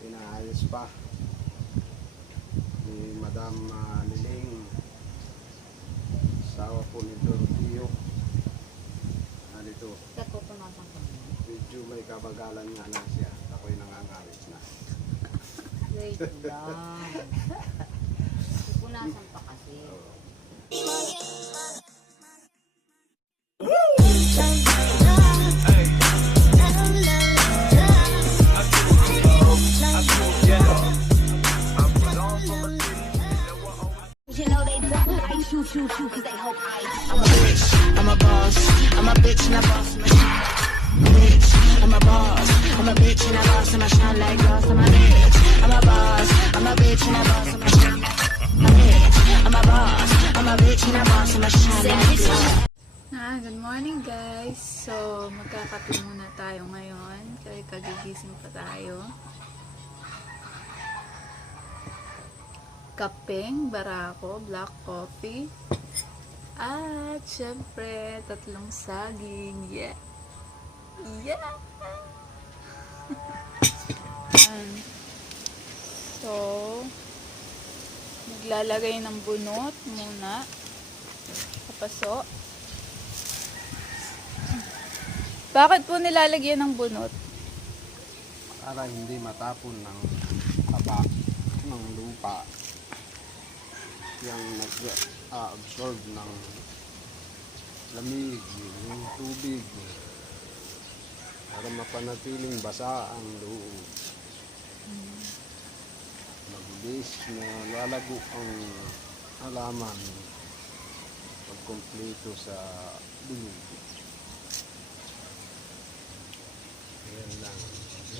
Inaayos pa ni Madam Liling, asawa po ni Doroteo. Dito medyo may kabagalan nga na siya. Ako'y nangangawit na. Wait lang. Pupunasan pa kasi. You know they don't like shoot cause they hope I'm a bitch, I'm a boss, I'm a bitch and a boss, I'm a bitch, I'm a boss, I'm a bitch and a boss, I'm a shine like glass, I'm a bitch, I'm a boss, I'm a bitch and a boss, I'm a shine like I'm a boss, I'm a bitch and a boss, I'm a shine like glass. Good morning guys. So, magkakape muna tayo ngayon. Kaya kagigising pa tayo. Kapeng, barako, black coffee. At syempre, 3 saging. Yeah! Yeah! So, maglalagay ng bunot muna. Kapaso. Bakit po nilalagyan ng bunot? Para hindi matapon ng taba ng lupa yung nag-absorb ng lamig, yung tubig, para mapanatiling basa ang loob. Mabilis na lalago ang halaman pag kompleto sa bilog. Ayan lang,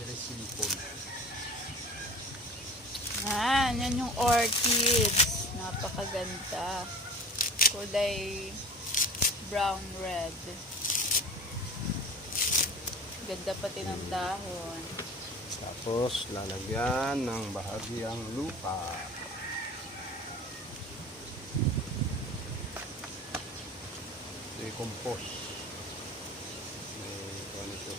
very simple. Yan yung orchids. Napakaganda. Kulay brown red. Ganda pati ng dahon. Tapos lalagyan ng bahagyang lupa. Decompose. Ito.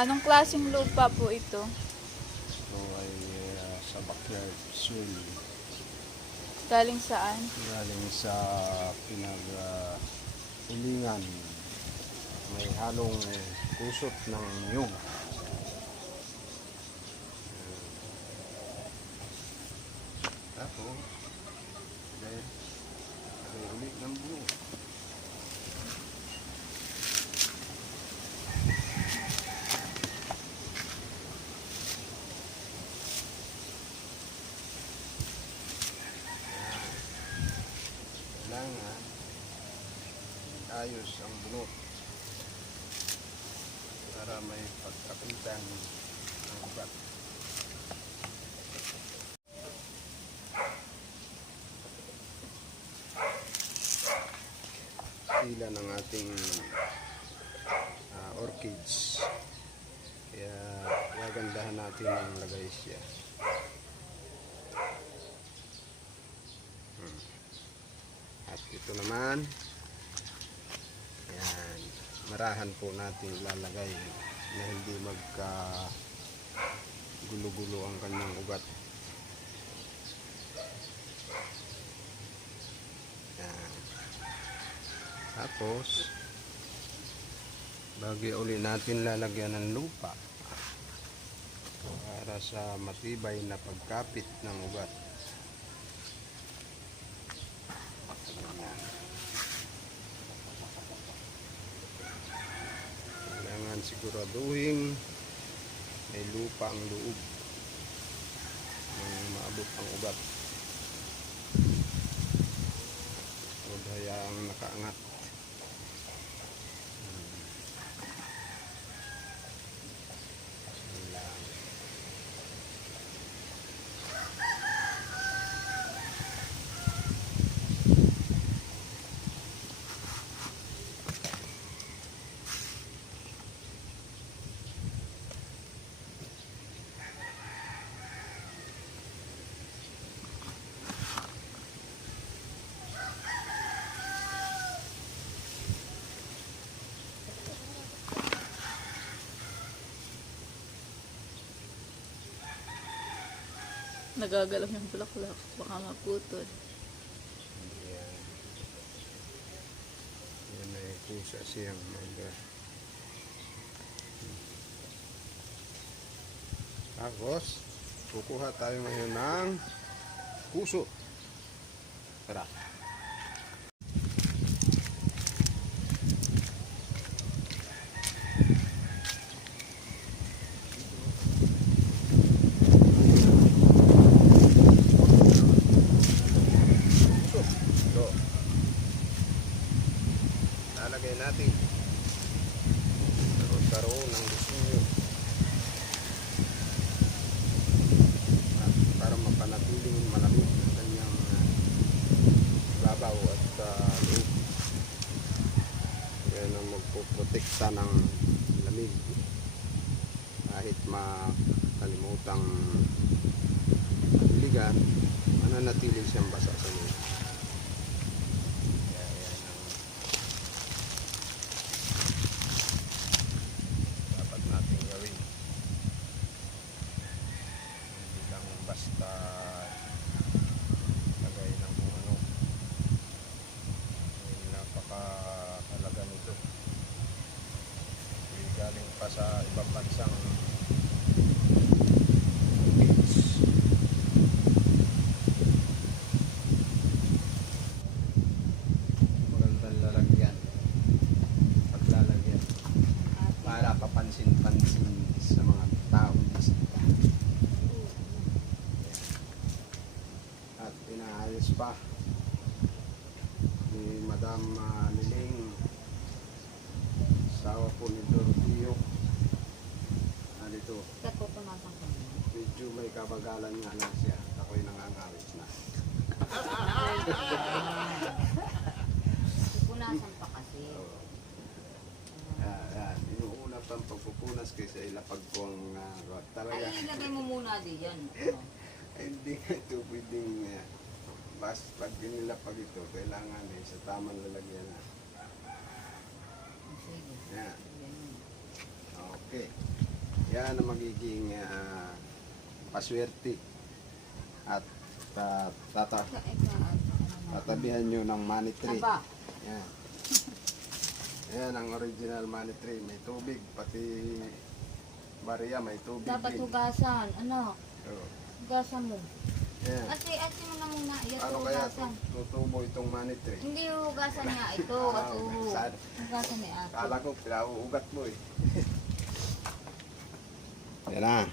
Anong klaseng lupa po ito? Ito ay sa backyard soil. Galing saan? Galing sa pinag-ulingan. May halong kusot ng nyug. Tapos, ulit ng buo. Kailangan ayos ang bunot para may pagkapitan ng ugat. Sila ng ating orchids, kaya gagandahan natin ang lagay siya. At ito naman, yan, marahan po natin ilalagay na hindi magka gulo-gulo ang kanyang ugat. Yan. Tapos bago uli natin lalagyan ng lupa para sa matibay na pagkapit ng ugat. Kailangan siguraduhin may lupa ang loob nang maabot ang ugat. Huwag hayaang nakaangat. Nagagalaw yung bulaklak. Baka maputol. Yan. Yan ay kusa siyang Tapos, kukuha tayo ngayon ng puso. Tara. Ito. Lalagay natin. Karoon ng gusto para mapanatiling malamig ang kanyang babaw at loob. Yan ang magpuprotekta ng lamig kahit makalimutang ligan, mananatili siyang basa sa loob. Kaya yan ang dapat natin gawin. Hindi lang basta lagay ng kung ano. Napakahalaga nito. Galing pa sa ibang bansang beach. Magandang lalagyan. Paglalagyan. Para kapansin-pansin sa mga taong bisita. At inaayos pa ni Madam Liling, asawa po ni Doroteo. Dito, medyo may kabagalan nga na siya. Ako'y nangangawit na. Pupunasan pa kasi. Inuuna pang pagpupunas kaysa ilapag ko ang talaga. Ay, ilagay mo muna diyan. Ano? Ay, hindi nga ito pwedeng pag inilapag ito, kailangan sa tamang lalagyan na. Sige. Yan. Ganyan. Okay. Yan ang magiging paswerte. At tatabihan nyo ng money tree. Aba, Yan. Yan ang original money tree. May tubig. Pati Maria may tubig dapat din. hugasan. Ano? Oo. Hugasan mo. Yan. Ate mo na muna. Ito Ano kaya hugasan. tutubo itong money tree? Hindi hugasan niya. Ito. Ito. Saan? Hugasan ni ate. Kala ko, pinauugat mo eh. Yan na.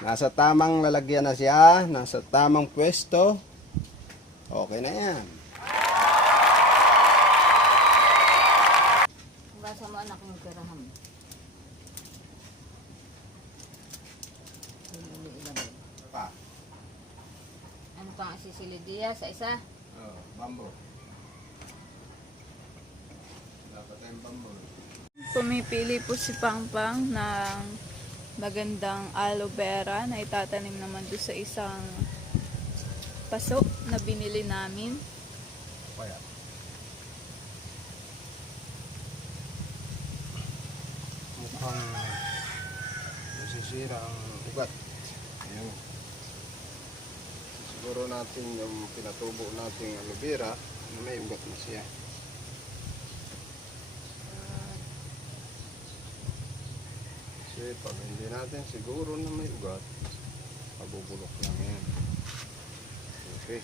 Nasa tamang lalagyan na siya. Nasa tamang pwesto. Okay na yan. Hugasan mo anak ng kiraham. Ilagay. Pa. Ano pang asisilid diya sa isa? Bambo. Dapat tayong bambo. Pumipili po si Pangpang ng magandang aloe vera na itatanim naman doon sa isang paso na binili namin. Kaya. Mukhang nasisira ang ugat. Ayan. Siguro natin yung pinatubo nating aloe vera, may ugat na siya. Kasi pag hindi natin siguro na may ugat, mabubulok lang yan. Okay.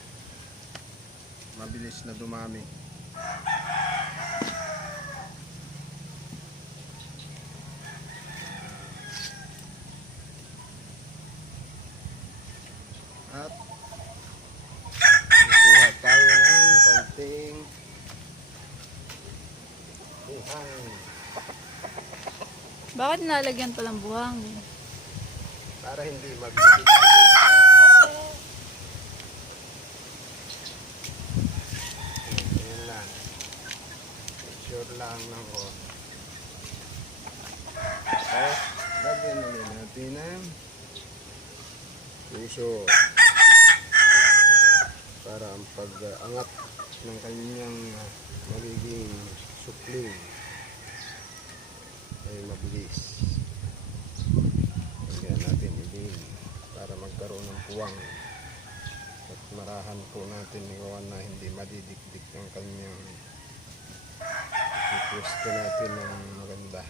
Mabilis na dumami. At kukuha tayo ng konting buhang. Bakit nalagyan palang buhang? Para hindi magbibig. Ayan lang. Sure lang ng ko. Tapos, lagyan ulit natin ng puso. Para ang pag-angat ng kanyang magiging supling ay mabilis. Lagyan natin ilin para magkaroon ng puwang. marahan po natin ni Juan na hindi madidikdik ang kanyang ipwesto natin ng maganda.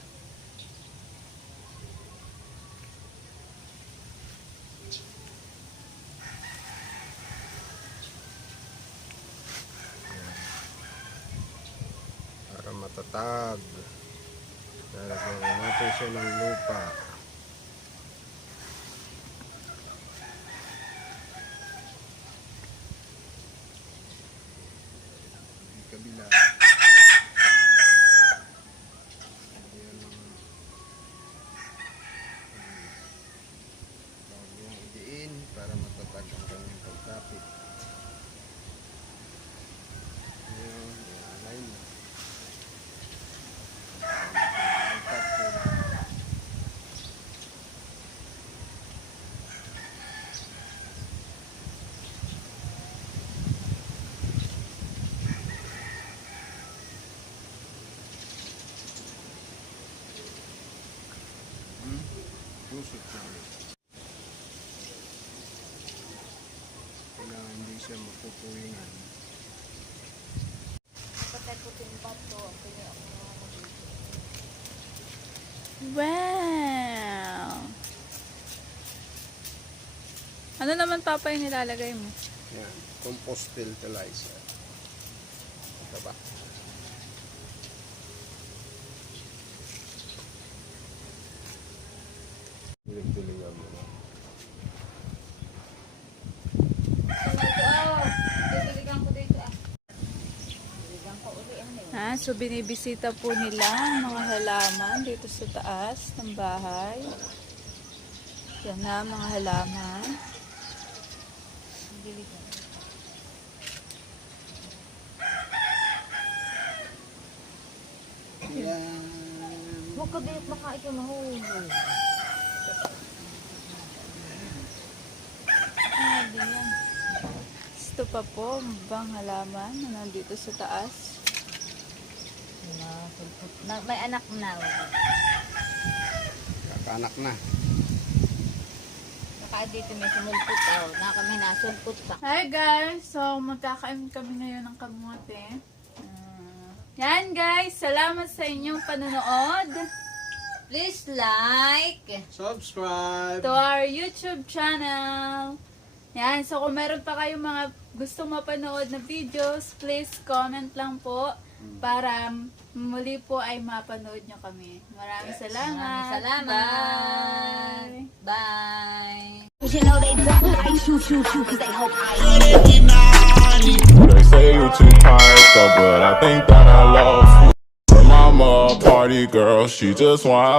Para matatag, lalagyan natin siya ng lupa. Kabila. Ayan ang bago yung idiin para matatag ang kanyang pagkapit. Ayan, i-align na. Tusok na ulit. Kailangan hindi siya mapupuwingan. Kapatay po timbang to. Ang kanya ako mga nabito. Wow! Ano naman papa yung nilalagay mo? Yan, compost fertilizer. Ito ba? Dilig-diligan mo na. Diligan ko dito ah. Diligan ko uli ano eh. So binibisita po nila ang mga halaman dito sa taas ng bahay. Yan na mga halaman. Diligan. Yan. Huwag ka dito baka ito mahulog. Hindi yan. Ito pa po, bang halaman na nandito sa taas. May anak na. Kakaanak na. Baka dito may sumulpot daw. Na kami nasulpot pa. Hi guys! So, magkakain kami ngayon ng kamote. Yan guys! Salamat sa inyong panonood Please like. Subscribe! to our YouTube channel. Yan, so kung meron pa kayong mga gustong mapanood na videos, please comment lang po para muli po ay mapanood nyo kami. Maraming salamat! Maraming salamat. Bye! Bye. You know they don't like shoot, shoot, shoot, cause they hope I They say you too tired, though, but I think that I love you. Her mama, a party girl, she just want